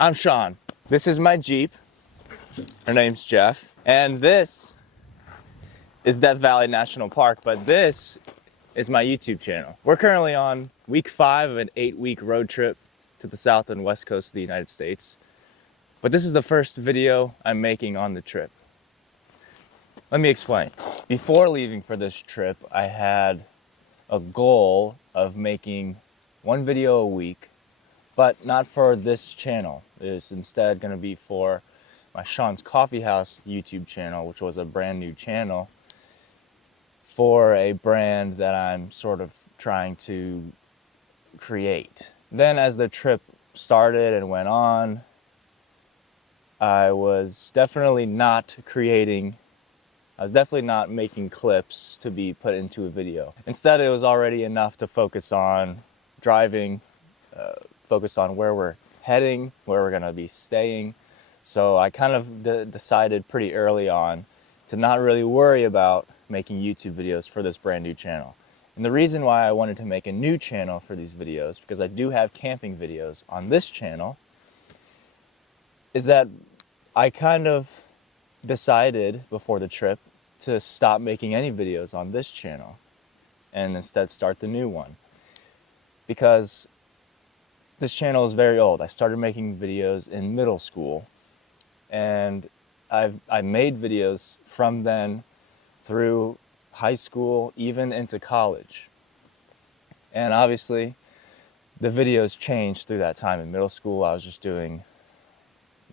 I'm Sean. This is my Jeep. Her name's Jeff. And this is Death Valley National Park, but this is my YouTube channel. We're currently on week 5 of an 8-week road trip to the south and west coast of the United States. But this is the first video I'm making on the trip. Let me explain. Before leaving for this trip, I had a goal of making 1 video a week, but not for this channel. It's instead going to be for my Sean's Coffee House YouTube channel, which was a brand new channel for a brand that I'm sort of trying to create. Then as the trip started and went on, I was definitely not making clips to be put into a video. Instead, it was already enough to focus on driving, focus on where we're heading, where we're gonna be staying. So I kind of decided pretty early on to not really worry about making YouTube videos for this brand new channel. And the reason why I wanted to make a new channel for these videos, because I do have camping videos on this channel, is that I kind of decided before the trip to stop making any videos on this channel and instead start the new one, because this channel is very old. I started making videos in middle school, and I made videos from then through high school, even into college. And obviously the videos changed through that time. In middle school, I was just doing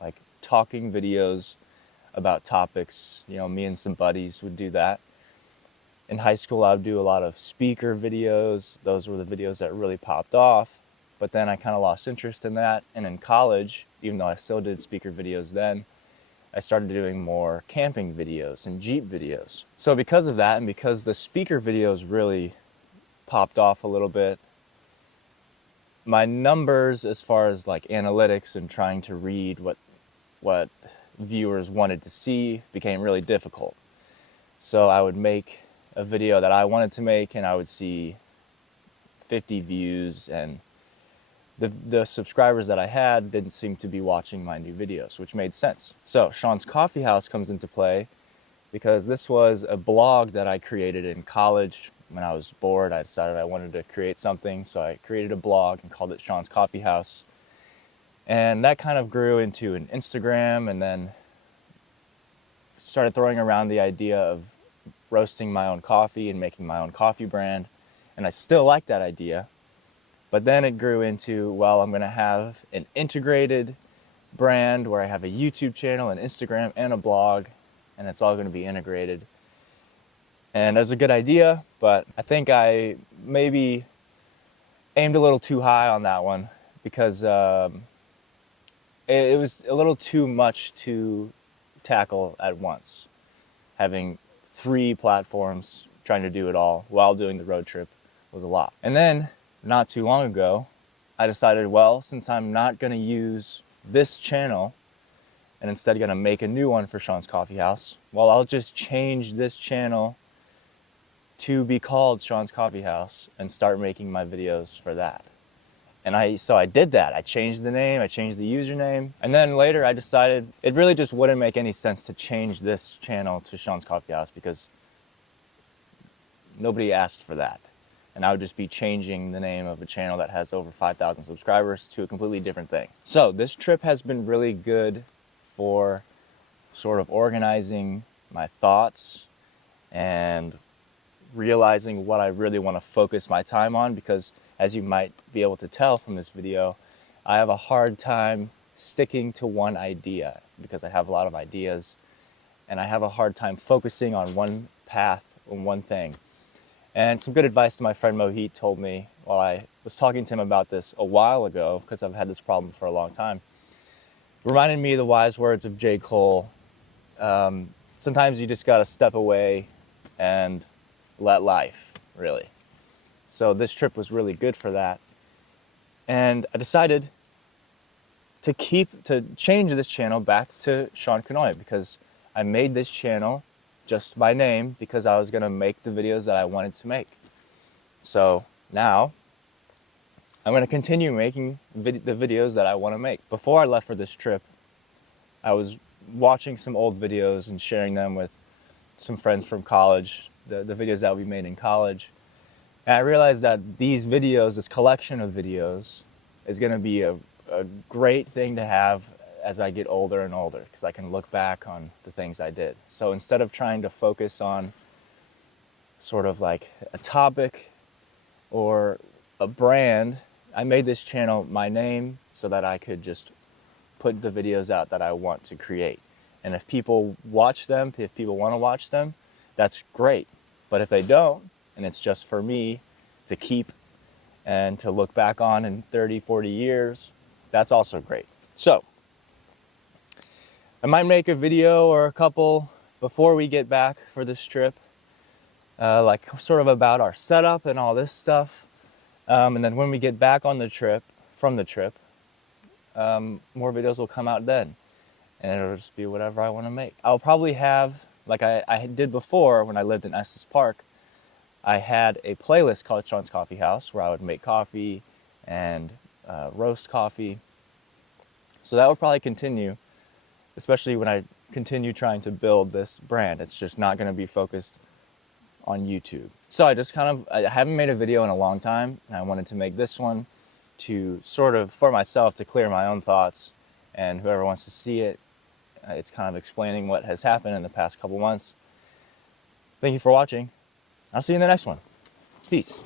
like talking videos about topics, you know, me and some buddies would do that. In high school, I would do a lot of speaker videos. Those were the videos that really popped off, but then I kind of lost interest in that. And in college, even though I still did speaker videos then, I started doing more camping videos and Jeep videos. So because of that, and because the speaker videos really popped off a little bit, my numbers as far as like analytics and trying to read what viewers wanted to see became really difficult. So I would make a video that I wanted to make and I would see 50 views, and the subscribers that I had didn't seem to be watching my new videos, which made sense. So Sean's Coffee House comes into play because this was a blog that I created in college. When I was bored, I decided I wanted to create something, so I created a blog and called it Sean's Coffee House. And that kind of grew into an Instagram, and then started throwing around the idea of roasting my own coffee and making my own coffee brand. And I still like that idea. But then it grew into, well, I'm going to have an integrated brand where I have a YouTube channel, an Instagram, and a blog, and it's all going to be integrated. And that's a good idea, but I think I maybe aimed a little too high on that one, because it was a little too much to tackle at once. Having 3 platforms, trying to do it all while doing the road trip was a lot. And then, not too long ago, I decided, well, since I'm not going to use this channel and instead going to make a new one for Sean's Coffee House, well, I'll just change this channel to be called Sean's Coffee House and start making my videos for that. And so I did that. I changed the name, I changed the username, and then later I decided it really just wouldn't make any sense to change this channel to Sean's Coffee House, because nobody asked for that. And I would just be changing the name of a channel that has over 5,000 subscribers to a completely different thing. So this trip has been really good for sort of organizing my thoughts and realizing what I really want to focus my time on, because as you might be able to tell from this video, I have a hard time sticking to one idea because I have a lot of ideas, and I have a hard time focusing on one path, on one thing. And some good advice that my friend Mohit told me while I was talking to him about this a while ago, because I've had this problem for a long time, reminded me of the wise words of J. Cole. Sometimes you just got to step away and let life, really. So this trip was really good for that. And I decided to change this channel back to Sean Kanoy, because I made this channel just by name because I was going to make the videos that I wanted to make. So now I'm going to continue making the videos that I want to make. Before I left for this trip, I was watching some old videos and sharing them with some friends from college, the videos that we made in college. And I realized that these videos, this collection of videos, is going to be a great thing to have as I get older and older, because I can look back on the things I did. So instead of trying to focus on sort of like a topic or a brand, I made this channel my name so that I could just put the videos out that I want to create. And if people watch them, if people want to watch them, that's great. But if they don't, and it's just for me to keep and to look back on in 30, 40 years, that's also great. So I might make a video or a couple before we get back for this trip, like sort of about our setup and all this stuff. And then when we get back on the trip, from the trip, more videos will come out then. And it'll just be whatever I want to make. I'll probably have, like I did before when I lived in Estes Park, I had a playlist called Sean's Coffee House where I would make coffee and roast coffee. So that will probably continue, especially when I continue trying to build this brand. It's just not going to be focused on YouTube. So I haven't made a video in a long time, and I wanted to make this one to sort of, for myself, to clear my own thoughts, and whoever wants to see it, it's kind of explaining what has happened in the past couple months. Thank you for watching. I'll see you in the next one. Peace.